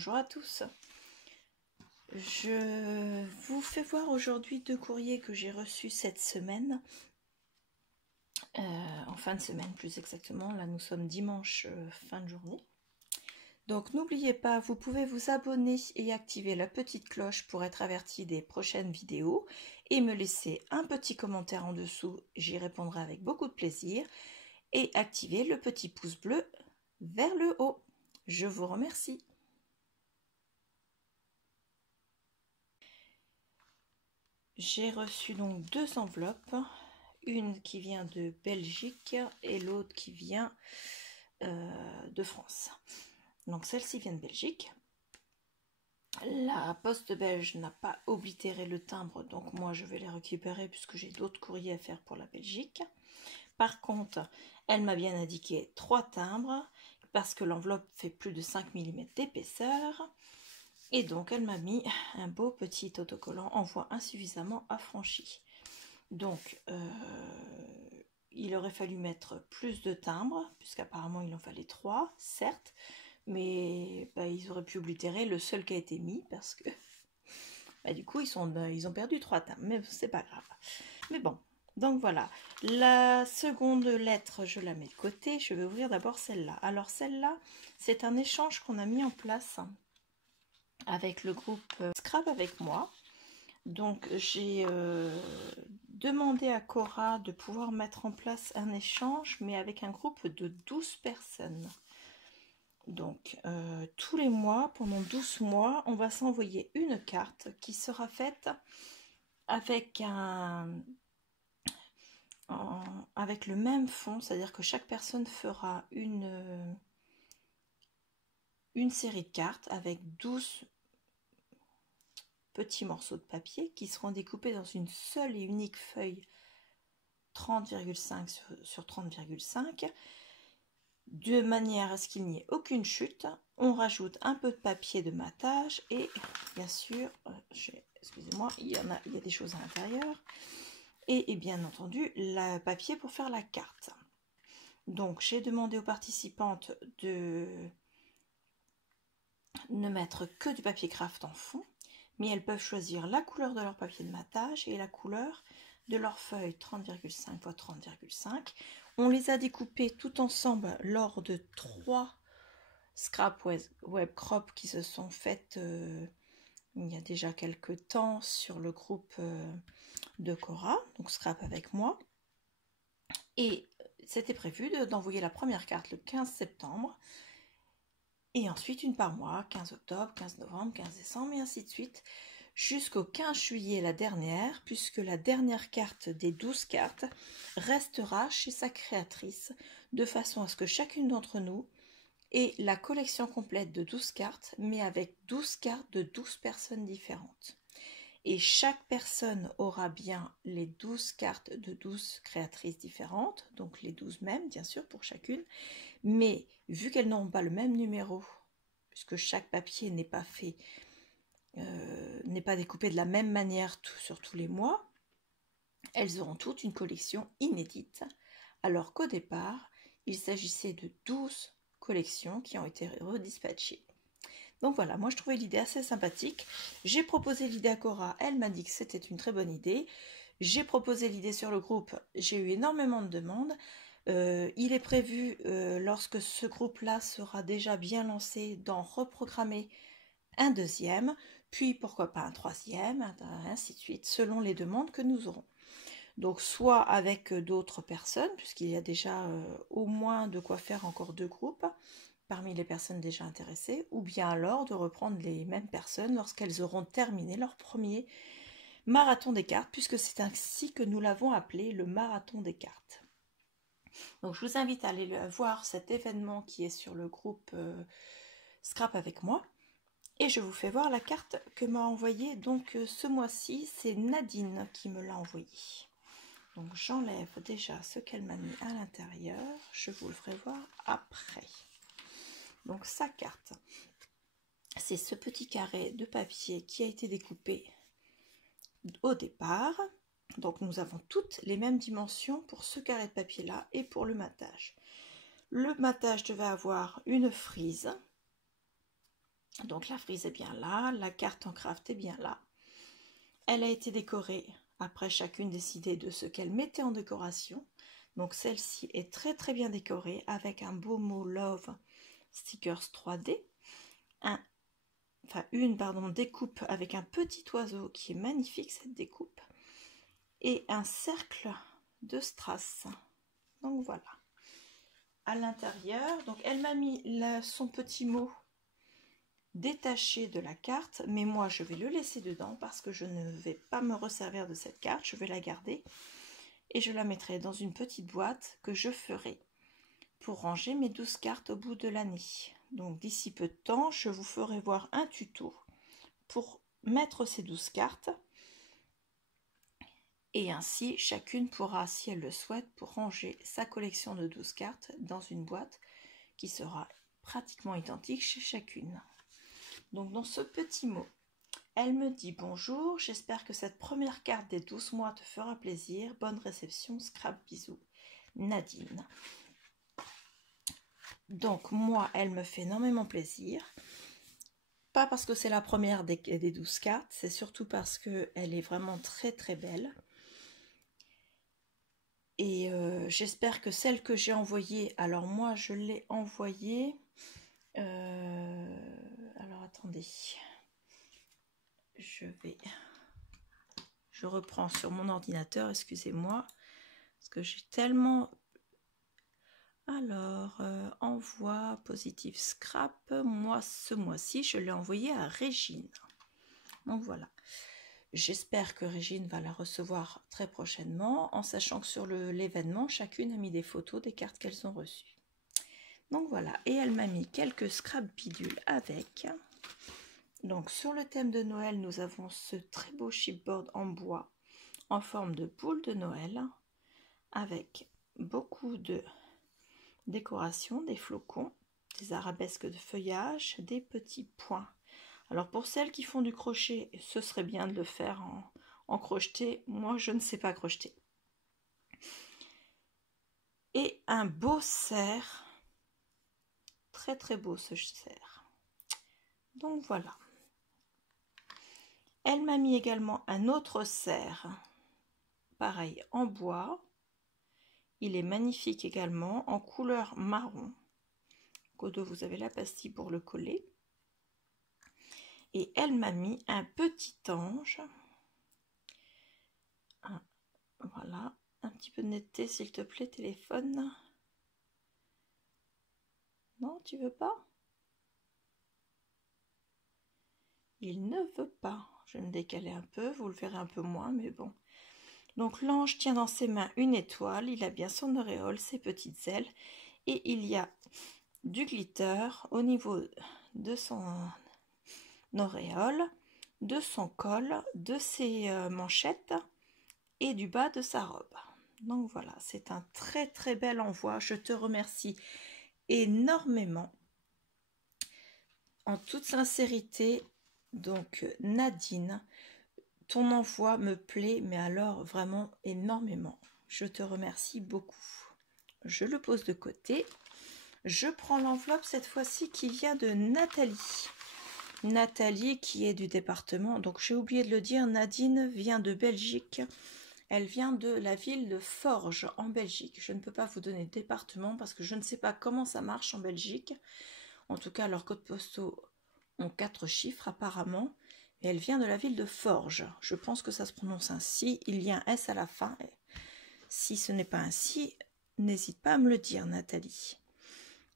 bonjour à tous. Je vous fais voir aujourd'hui 2 courriers que j'ai reçus cette semaine, en fin de semaine plus exactement. Là nous sommes dimanche fin de journée. Donc n'oubliez pas, vous pouvez vous abonner et activer la petite cloche pour être averti des prochaines vidéos et me laisser un petit commentaire en dessous, j'y répondrai avec beaucoup de plaisir, et activer le petit pouce bleu vers le haut. Je vous remercie. J'ai reçu donc 2 enveloppes, une qui vient de Belgique et l'autre qui vient de France. Donc celle-ci vient de Belgique. La poste belge n'a pas oblitéré le timbre, donc moi je vais les récupérer puisque j'ai d'autres courriers à faire pour la Belgique. Par contre, elle m'a bien indiqué 3 timbres parce que l'enveloppe fait plus de 5 mm d'épaisseur. Et donc elle m'a mis un beau petit autocollant envoi insuffisamment affranchi. Donc il aurait fallu mettre plus de timbres, puisqu'apparemment il en fallait 3, certes, mais ils auraient pu oblitérer le seul qui a été mis, parce que du coup ils ont perdu 3 timbres, mais c'est pas grave. Mais bon, donc voilà, la seconde lettre je la mets de côté, je vais ouvrir d'abord celle-là. Alors celle-là, c'est un échange qu'on a mis en place avec le groupe Scrap avec moi. Donc j'ai demandé à Cora de pouvoir mettre en place un échange, mais avec un groupe de 12 personnes. Donc tous les mois, pendant 12 mois, on va s'envoyer une carte qui sera faite avec avec le même fond, c'est-à-dire que chaque personne fera une série de cartes avec 12 petits morceaux de papier qui seront découpés dans une seule et unique feuille 30,5 sur 30,5 de manière à ce qu'il n'y ait aucune chute. On rajoute un peu de papier de matage et bien sûr, excusez-moi, il y a des choses à l'intérieur et bien entendu le papier pour faire la carte. Donc j'ai demandé aux participantes de ne mettre que du papier craft en fond, mais elles peuvent choisir la couleur de leur papier de matage et la couleur de leur feuille 30,5 x 30,5. On les a découpés tout ensemble lors de 3 scrap web crop qui se sont faites il y a déjà quelques temps sur le groupe de Cora, donc scrap avec moi. Et c'était prévu d'envoyer la première carte le 15 septembre. Et ensuite une par mois, 15 octobre, 15 novembre, 15 décembre et ainsi de suite, jusqu'au 15 juillet la dernière, puisque la dernière carte des 12 cartes restera chez sa créatrice, de façon à ce que chacune d'entre nous ait la collection complète de 12 cartes, mais avec 12 cartes de 12 personnes différentes. Et chaque personne aura bien les 12 cartes de 12 créatrices différentes, donc les 12 mêmes, bien sûr, pour chacune. Mais vu qu'elles n'auront pas le même numéro, puisque chaque papier n'est pas fait, n'est pas découpé de la même manière sur tous les mois, elles auront toutes une collection inédite, alors qu'au départ, il s'agissait de 12 collections qui ont été redispatchées. Donc voilà, moi je trouvais l'idée assez sympathique. J'ai proposé l'idée à Cora, elle m'a dit que c'était une très bonne idée. J'ai proposé l'idée sur le groupe, j'ai eu énormément de demandes. Il est prévu, lorsque ce groupe-là sera déjà bien lancé, d'en reprogrammer un deuxième, puis pourquoi pas un troisième, ainsi de suite, selon les demandes que nous aurons. Donc soit avec d'autres personnes, puisqu'il y a déjà au moins de quoi faire encore 2 groupes, parmi les personnes déjà intéressées, ou bien alors de reprendre les mêmes personnes lorsqu'elles auront terminé leur premier marathon des cartes, puisque c'est ainsi que nous l'avons appelé, le marathon des cartes. Donc je vous invite à aller voir cet événement qui est sur le groupe Scrap avec moi, et je vous fais voir la carte que m'a envoyée donc ce mois-ci, c'est Nadine qui me l'a envoyée. Donc j'enlève déjà ce qu'elle m'a mis à l'intérieur, je vous le ferai voir après. Donc sa carte, c'est ce petit carré de papier qui a été découpé au départ. Donc nous avons toutes les mêmes dimensions pour ce carré de papier là et pour le matage. Le matage devait avoir une frise Donc la frise est bien là, la carte en craft est bien là. Elle a été décorée, après chacune décidé de ce qu'elle mettait en décoration. Donc celle-ci est très très bien décorée avec un beau mot Love Stickers 3D. Une découpe avec un petit oiseau qui est magnifique cette découpe. Et un cercle de strass. Donc voilà. À l'intérieur, donc elle m'a mis son petit mot détaché de la carte, mais moi je vais le laisser dedans parce que je ne vais pas me resservir de cette carte, je vais la garder et je la mettrai dans une petite boîte que je ferai pour ranger mes 12 cartes au bout de l'année. Donc d'ici peu de temps, je vous ferai voir un tuto pour mettre ces 12 cartes et ainsi chacune pourra, si elle le souhaite, pour ranger sa collection de 12 cartes dans une boîte qui sera pratiquement identique chez chacune. Donc dans ce petit mot, elle me dit bonjour, j'espère que cette première carte des 12 mois te fera plaisir. Bonne réception, scrap, bisous, Nadine. Donc moi, elle me fait énormément plaisir. Pas parce que c'est la première des 12 cartes, c'est surtout parce qu'elle est vraiment très très belle. Et j'espère que celle que j'ai envoyée, alors moi je l'ai envoyée, alors attendez, je reprends sur mon ordinateur, excusez-moi, parce que j'ai tellement... Alors, envoi positif scrap, moi ce mois-ci, je l'ai envoyé à Régine. Donc voilà. J'espère que Régine va la recevoir très prochainement, en sachant que sur l'événement, chacune a mis des photos des cartes qu'elles ont reçues. Donc voilà, et elle m'a mis quelques scrap bidules avec. Donc sur le thème de Noël, nous avons ce très beau chipboard en bois, en forme de boule de Noël, avec beaucoup de décoration, des flocons, des arabesques de feuillage, des petits points. Alors pour celles qui font du crochet, ce serait bien de le faire en crocheté. Moi, je ne sais pas crocheter. Et un beau cerf. Très très beau ce cerf. Donc voilà. Elle m'a mis également un autre cerf. Pareil, en bois. Il est magnifique également, en couleur marron. Au dos, vous avez la pastille pour le coller. Et elle m'a mis un petit ange. Voilà, un petit peu de netteté s'il te plaît, téléphone. Non, tu veux pas? Il ne veut pas. Je vais me décaler un peu, vous le verrez un peu moins, mais bon. Donc l'ange tient dans ses mains une étoile, il a bien son auréole, ses petites ailes, et il y a du glitter au niveau de son auréole, de son col, de ses manchettes et du bas de sa robe. Donc voilà, c'est un très très bel envoi. Je te remercie énormément. En toute sincérité, donc Nadine, ton envoi me plaît, mais alors vraiment énormément. Je te remercie beaucoup. Je le pose de côté. Je prends l'enveloppe cette fois-ci qui vient de Nathalie. Nathalie qui est du département, donc j'ai oublié de le dire, Nadine vient de Belgique. Elle vient de la ville de Forges en Belgique. Je ne peux pas vous donner de département parce que je ne sais pas comment ça marche en Belgique. En tout cas, leurs codes postaux ont 4 chiffres apparemment. Et elle vient de la ville de Forges. Je pense que ça se prononce ainsi. Il y a un S à la fin. Si ce n'est pas ainsi, n'hésite pas à me le dire, Nathalie.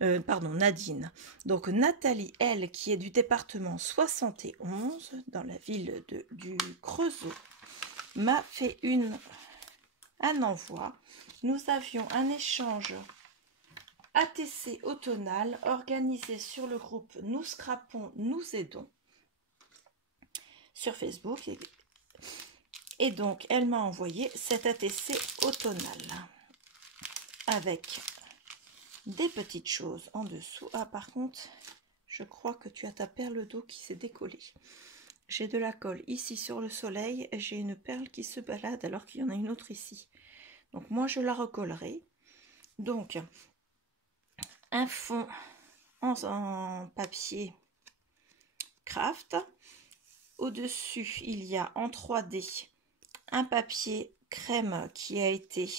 Nadine. Donc Nathalie, elle, qui est du département 71, dans la ville du Creusot, m'a fait un envoi. Nous avions un échange ATC automnal organisé sur le groupe Nous Scrapons, Nous Aidons sur Facebook. Et donc, elle m'a envoyé cet ATC automnal avec des petites choses en dessous. Ah, par contre, je crois que tu as ta perle d'eau qui s'est décollée. J'ai de la colle ici sur le soleil et j'ai une perle qui se balade alors qu'il y en a une autre ici. Donc, moi, je la recollerai. Donc, un fond en papier craft. Au-dessus, il y a en 3D un papier crème qui a été...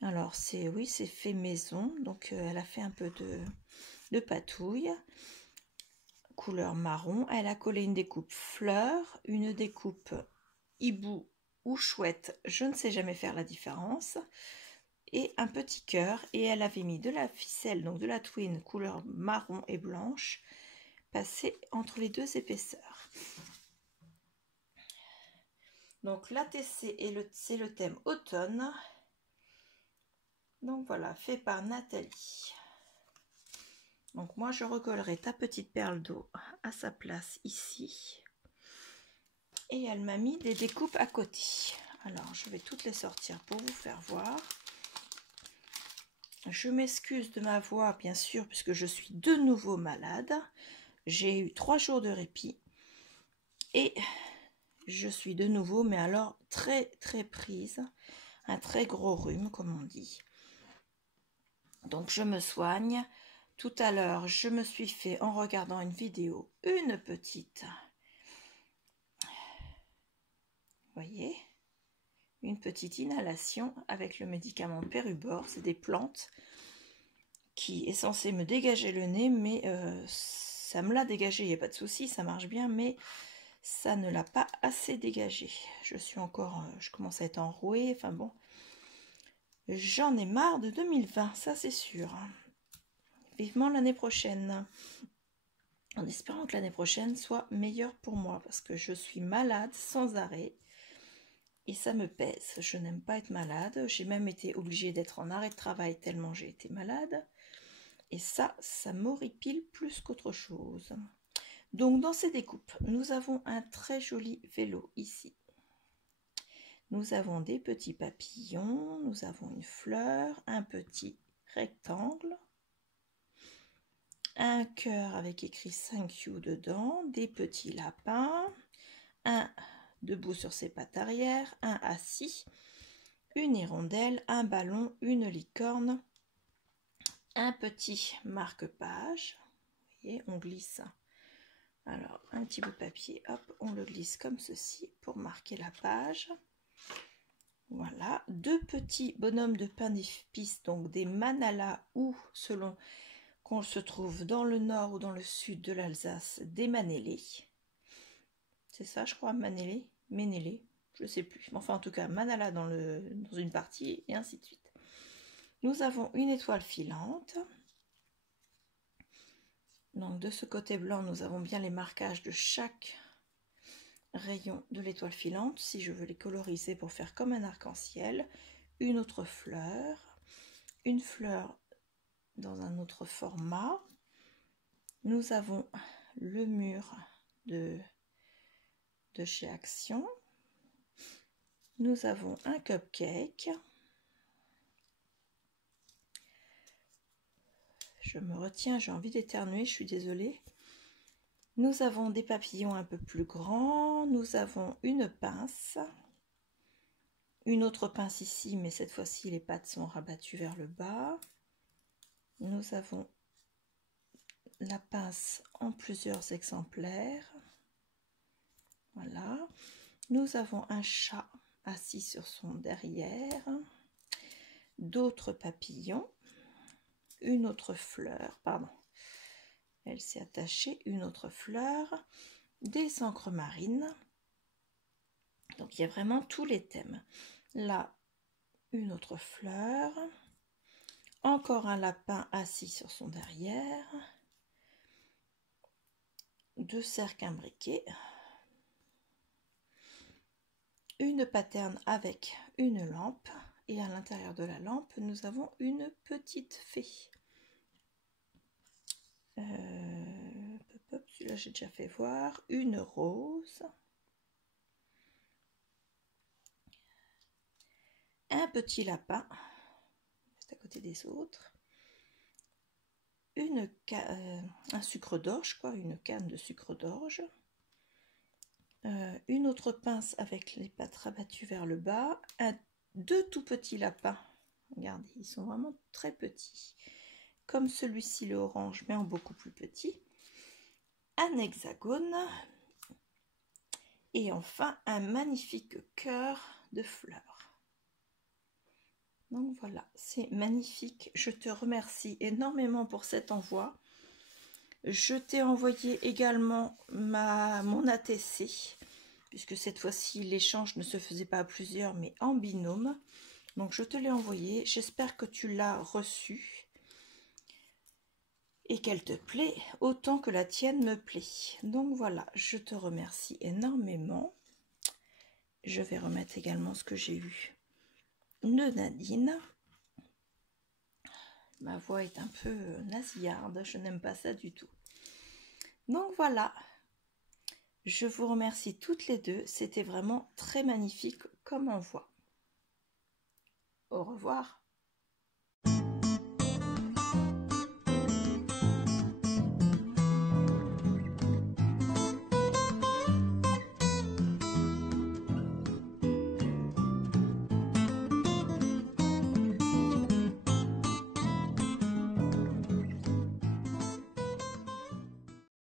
Alors, oui, c'est fait maison. Donc, elle a fait un peu de patouille. Couleur marron. Elle a collé une découpe fleur, une découpe hibou ou chouette. Je ne sais jamais faire la différence. Et un petit cœur. Et elle avait mis de la ficelle, donc de la twin couleur marron et blanche, passée entre les deux épaisseurs. Donc la TC, c'est le thème automne. Donc voilà, fait par Nathalie. Donc moi je recollerai ta petite perle d'eau à sa place ici. Et elle m'a mis des découpes à côté. Alors je vais toutes les sortir pour vous faire voir. Je m'excuse de ma voix bien sûr puisque je suis de nouveau malade. J'ai eu 3 jours de répit. Et je suis de nouveau, mais alors très prise. Un très gros rhume comme on dit. Donc je me soigne. Tout à l'heure, je me suis fait, en regardant une vidéo, une petite, voyez, une petite inhalation avec le médicament Pérubor. C'est des plantes qui est censé me dégager le nez, mais ça me l'a dégagé, il n'y a pas de souci, ça marche bien, mais ça ne l'a pas assez dégagé. Je suis encore, je commence à être enrouée, enfin bon, j'en ai marre de 2020, ça c'est sûr. Vivement l'année prochaine, en espérant que l'année prochaine soit meilleure pour moi, parce que je suis malade sans arrêt, et ça me pèse. Je n'aime pas être malade, j'ai même été obligée d'être en arrêt de travail tellement j'ai été malade, et ça m'horripile plus qu'autre chose. Donc dans ces découpes, nous avons un très joli vélo ici. Nous avons des petits papillons, nous avons une fleur, un petit rectangle, un cœur avec écrit thank you dedans, des petits lapins, un debout sur ses pattes arrière, un assis, une hirondelle, un ballon, une licorne, un petit marque-page. Vous voyez, on glisse. Alors, un petit bout de papier, hop, on le glisse comme ceci pour marquer la page. Voilà, 2 petits bonhommes de pain d'épices, donc des manalas ou selon qu'on se trouve dans le nord ou dans le sud de l'Alsace, des manélés. C'est ça, je crois, manélé, ménélé, je sais plus. Enfin, en tout cas, manala dans une partie, et ainsi de suite. Nous avons une étoile filante. Donc, de ce côté blanc, nous avons bien les marquages de chaque rayon de l'étoile filante. Si je veux les coloriser pour faire comme un arc-en-ciel. Une autre fleur. Une fleur dans un autre format. Nous avons le mur de chez Action. Nous avons un cupcake. Je me retiens, j'ai envie d'éternuer, je suis désolée. Nous avons des papillons un peu plus grands. Nous avons une pince. Une autre pince ici, mais cette fois-ci, les pattes sont rabattues vers le bas. Nous avons la pince en plusieurs exemplaires. Voilà. Nous avons un chat assis sur son derrière. D'autres papillons. Une autre fleur, pardon. Elle s'est attachée. Une autre fleur. Des encres marines. Donc, il y a vraiment tous les thèmes. Là, une autre fleur. Encore un lapin assis sur son derrière. 2 cercles imbriqués. Une paterne avec une lampe. Et à l'intérieur de la lampe, nous avons une petite fée. Celui-là, j'ai déjà fait voir. Une rose. Un petit lapin. C'est à côté des autres. Un sucre d'orge, quoi, une canne de sucre d'orge. Une autre pince avec les pattes rabattues vers le bas. 2 tout petits lapins. Regardez, ils sont vraiment très petits. Comme celui-ci, le orange, mais en beaucoup plus petit. un hexagone et enfin un magnifique cœur de fleurs. Donc voilà, c'est magnifique. Je te remercie énormément pour cet envoi. Je t'ai envoyé également mon ATC, puisque cette fois-ci l'échange ne se faisait pas à plusieurs mais en binôme. Donc je te l'ai envoyé, j'espère que tu l'as reçu et qu'elle te plaît autant que la tienne me plaît. Donc voilà, je te remercie énormément. Je vais remettre également ce que j'ai eu de Nadine. Ma voix est un peu nasillarde, je n'aime pas ça du tout. Donc voilà, je vous remercie toutes les deux, c'était vraiment très magnifique comme envoi. Au revoir.